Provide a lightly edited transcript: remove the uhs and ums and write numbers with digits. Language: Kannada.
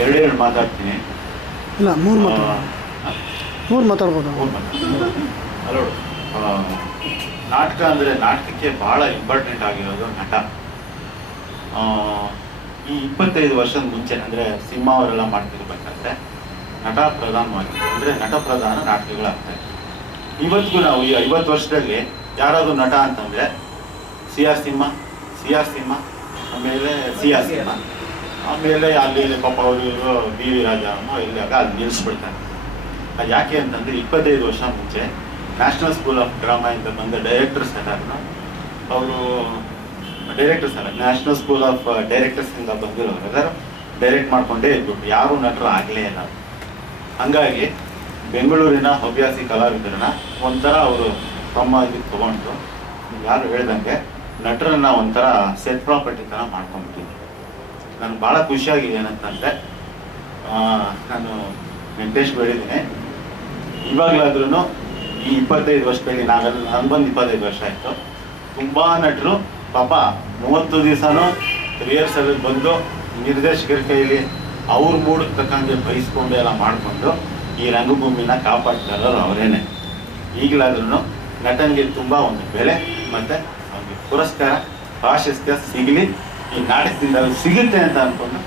ಎರಡೆರಡು ಮಾತಾಡ್ತೀನಿ. ಇಲ್ಲ ಮೂರು ಮಾತಾಡ್ಬೋದು. ಹಲೋ, ನಾಟಕ ಅಂದರೆ ನಾಟಕಕ್ಕೆ ಭಾಳ ಇಂಪಾರ್ಟೆಂಟ್ ಆಗಿರೋದು ನಟ. ಈ 25 ವರ್ಷದ ಮುಂಚೆ ಅಂದರೆ ಸಿನಿಮಾ ಅವರೆಲ್ಲ ಮಾಡ್ತಿರ್ಬೇಕಾದ್ರೆ ನಟ ಪ್ರಧಾನವಾಗಿತ್ತು. ಅಂದರೆ ನಟ ಪ್ರಧಾನ ನಾಟಕಗಳಾಗ್ತಾಯಿತ್ತು. ಇವತ್ತಿಗೂ ನಾವು ಈ 50 ವರ್ಷದಲ್ಲಿ ಯಾರಾದರೂ ನಟ ಅಂತಂದರೆ ಸಿ ಆರ್ ಸಿಂಹ, ಆಮೇಲೆ ಸಿಂಹ, ಆಮೇಲೆ ಅಲ್ಲಿ ಪಾಪ ಅವರು ಇವರು ಬಿ ವಿ ರಾಜಾರಾಮ ಇಲ್ಲಿಯಾಗ ಅಲ್ಲಿ ನಿಲ್ಲಿಸ್ಬಿಡ್ತಾರೆ. ಅದು ಯಾಕೆ ಅಂತಂದರೆ 25 ವರ್ಷ ಮುಂಚೆ ನ್ಯಾಷನಲ್ ಸ್ಕೂಲ್ ಆಫ್ ಡ್ರಾಮಾ ಇಂದ ಬಂದ ಡೈರೆಕ್ಟರ್ಸ್ ಎಲ್ಲರೂ ಅವರು ನ್ಯಾಷನಲ್ ಸ್ಕೂಲ್ ಆಫ್ ಡೈರೆಕ್ಟರ್ಸಿಂದ ಬಂದಿರೋರು ಎಲ್ಲರೂ ಡೈರೆಕ್ಟ್ ಮಾಡಿಕೊಂಡೇ ಇದ್ಬಿಟ್ಟು ಯಾರೂ ನಟರು ಆಗಲೇ ಇಲ್ಲ. ಹಾಗಾಗಿ ಬೆಂಗಳೂರಿನ ಹವ್ಯಾಸಿ ಕಲಾವಿದರನ್ನ ಒಂಥರ ಅವರು ತಮ್ಮ ಇದಕ್ಕೆ ತೊಗೊಂಡು ಯಾರು ಹೇಳ್ದಂಗೆ ನಟರನ್ನ ಒಂಥರ ಸೆಟ್ ಪ್ರಾಪರ್ಟಿ ಥರ ಮಾಡ್ಕೊಂಡ್ಬಿಟ್ಟಿದ್ದೆ. ನನಗೆ ಭಾಳ ಖುಷಿಯಾಗಿದೆ ಏನಂತಂದರೆ, ನಾನು ವೆಂಕಟೇಶ್ ಹೇಳಿದ್ದೀನಿ, ಇವಾಗಲಾದ್ರೂ ಈ 25 ವರ್ಷದಲ್ಲಿ ನಾನು ಬಂದು 25 ವರ್ಷ ಆಯಿತು. ತುಂಬ ನಟರು ಪಾಪ 30 ದಿವಸನೂ ರಿಹರ್ಸಲ್ಗೆ ಬಂದು ನಿರ್ದೇಶಕರ ಕೈಲಿ ಅವ್ರ ಮೂಡಕ್ಕೆ ತಕ್ಕಂಗೆ ಬಯಸ್ಕೊಂಡು ಎಲ್ಲ ಮಾಡಿಕೊಂಡು ಈ ರಂಗಭೂಮಿನ ಕಾಪಾಡ್ತಾರೋ ಅವರೇನೆ. ಈಗಲಾದ್ರೂ ನಟನಿಗೆ ತುಂಬ ಒಂದು ಬೆಲೆ ಮತ್ತು ಅವ್ರಿಗೆ ಪುರಸ್ಕಾರ ಪ್ರಾಶಸ್ತ್ಯ ಸಿಗಲಿ, ಈ ನಾಟಕದಿಂದ ಸಿಗುತ್ತೆ ಅಂತ ಅಂದ್ಕೊಂಡು